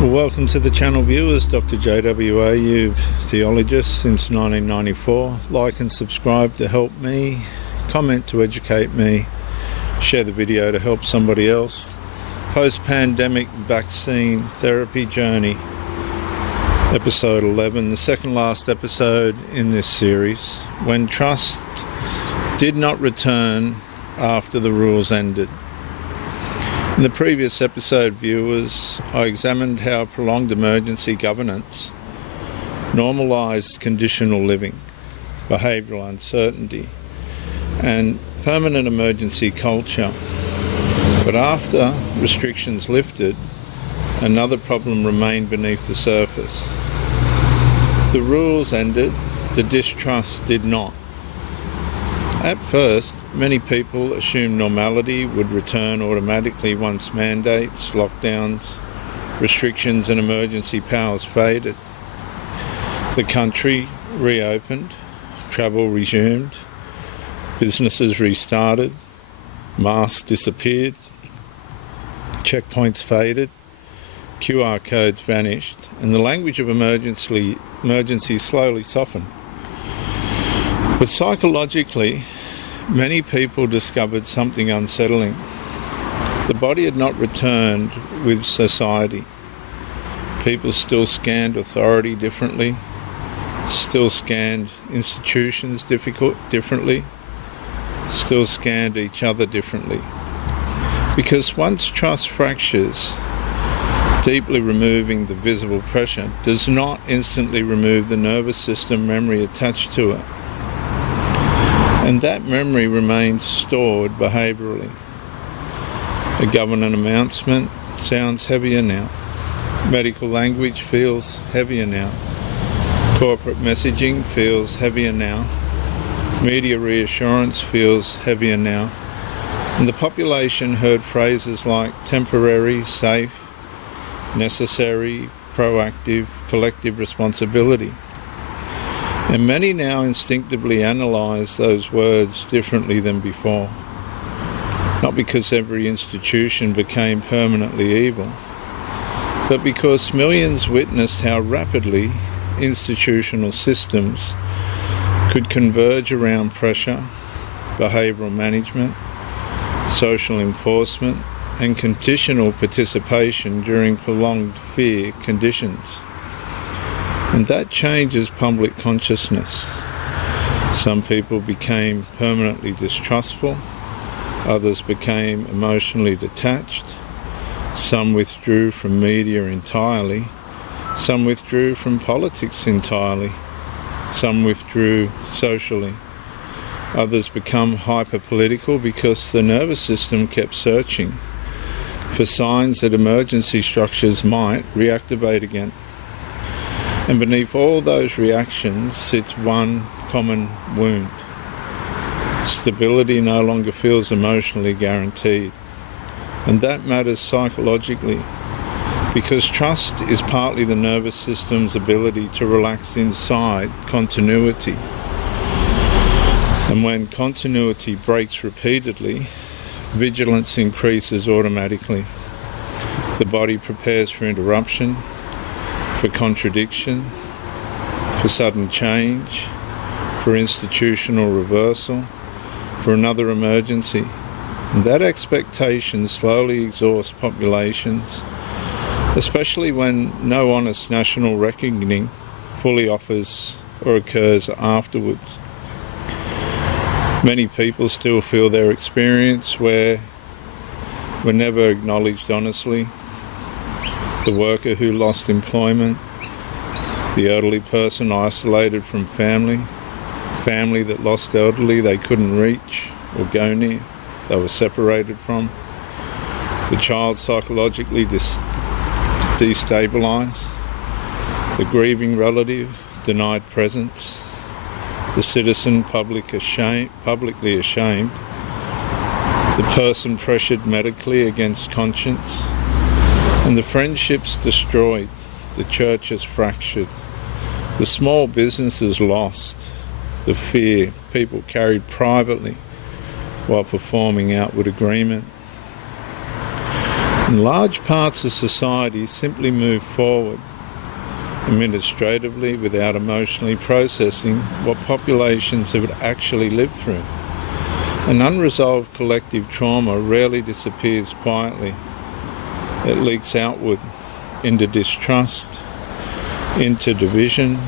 Well, welcome to the channel viewers. Dr. JWA, theologist since 1994. Like and subscribe to help me, comment to educate me, share the video to help somebody else. Post-pandemic vaccine therapy journey, episode 11, the second last episode in this series, when trust did not return after the rules ended. In the previous episode, viewers, I examined how prolonged emergency governance normalised conditional living, behavioural uncertainty, and permanent emergency culture. But after restrictions lifted, another problem remained beneath the surface. The rules ended, the distrust did not. At first, many people assumed normality would return automatically once mandates, lockdowns, restrictions and emergency powers faded. The country reopened, travel resumed, businesses restarted, masks disappeared, checkpoints faded, QR codes vanished, and the language of emergency slowly softened. But psychologically, many people discovered something unsettling. The body had not returned with society. People still scanned authority differently, still scanned institutions differently, still scanned each other differently. Because once trust fractures, deeply removing the visible pressure does not instantly remove the nervous system memory attached to it. And that memory remains stored behaviourally. A government announcement sounds heavier now. Medical language feels heavier now. Corporate messaging feels heavier now. Media reassurance feels heavier now. And the population heard phrases like temporary, safe, necessary, proactive, collective responsibility. And many now instinctively analyse those words differently than before. Not because every institution became permanently evil, but because millions witnessed how rapidly institutional systems could converge around pressure, behavioural management, social enforcement, and conditional participation during prolonged fear conditions. And that changes public consciousness. Some people became permanently distrustful, others became emotionally detached, some withdrew from media entirely, some withdrew from politics entirely, some withdrew socially. Others become hyper-political because the nervous system kept searching for signs that emergency structures might reactivate again. And beneath all those reactions sits one common wound. Stability no longer feels emotionally guaranteed. And that matters psychologically, because trust is partly the nervous system's ability to relax inside continuity. And when continuity breaks repeatedly, vigilance increases automatically. The body prepares for interruption, for contradiction, for sudden change, for institutional reversal, for another emergency. And that expectation slowly exhausts populations, especially when no honest national reckoning fully offers or occurs afterwards. Many people still feel their experience were never acknowledged honestly. The worker who lost employment, the elderly person isolated from family that lost elderly they couldn't reach or go near, they were separated from, the child psychologically destabilised, the grieving relative denied presence, the citizen publicly ashamed, the person pressured medically against conscience, and the friendships destroyed, the churches fractured, the small businesses lost, the fear people carried privately while performing outward agreement. And large parts of society simply move forward administratively without emotionally processing what populations have actually lived through. An unresolved collective trauma rarely disappears quietly. It leaks outward into distrust, into division,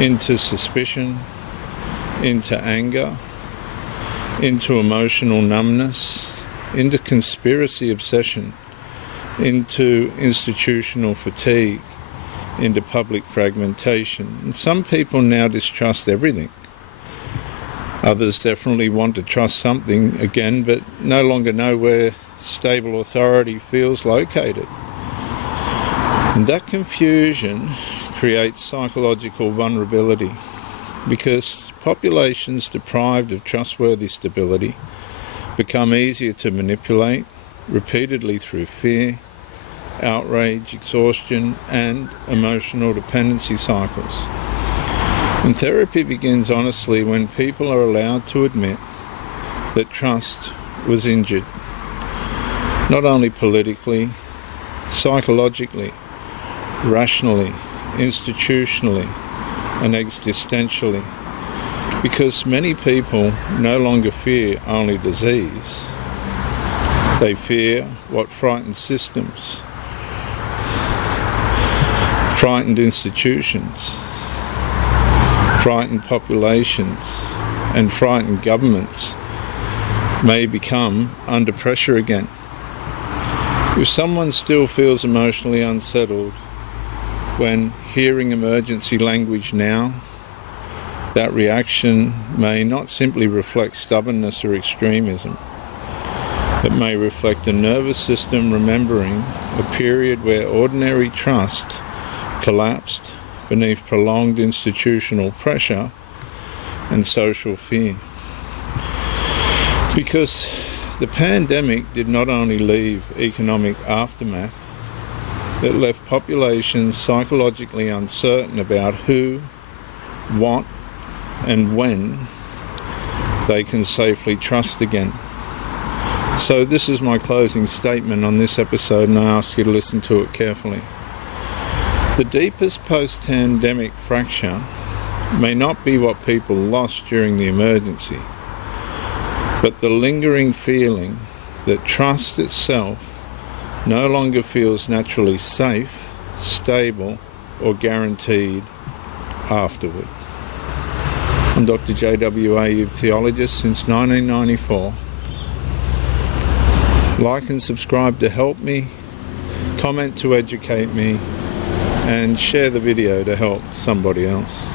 into suspicion, into anger, into emotional numbness, into conspiracy obsession, into institutional fatigue, into public fragmentation. And some people now distrust everything. Others definitely want to trust something again, but no longer know where stable authority feels located. And that confusion creates psychological vulnerability, because populations deprived of trustworthy stability become easier to manipulate repeatedly through fear, outrage, exhaustion, and emotional dependency cycles. And therapy begins honestly when people are allowed to admit that trust was injured, not only politically, psychologically, rationally, institutionally, and existentially, because many people no longer fear only disease. They fear what frightened systems, frightened institutions, frightened populations, and frightened governments may become under pressure again. If someone still feels emotionally unsettled when hearing emergency language now, that reaction may not simply reflect stubbornness or extremism. It may reflect a nervous system remembering a period where ordinary trust collapsed beneath prolonged institutional pressure and social fear. Because the pandemic did not only leave economic aftermath, it left populations psychologically uncertain about who, what, and when they can safely trust again. So this is my closing statement on this episode, and I ask you to listen to it carefully. The deepest post-pandemic fracture may not be what people lost during the emergency, but the lingering feeling that trust itself no longer feels naturally safe, stable, or guaranteed afterward. I'm Dr. JWA, theologist since 1994. Like and subscribe to help me, comment to educate me, and share the video to help somebody else.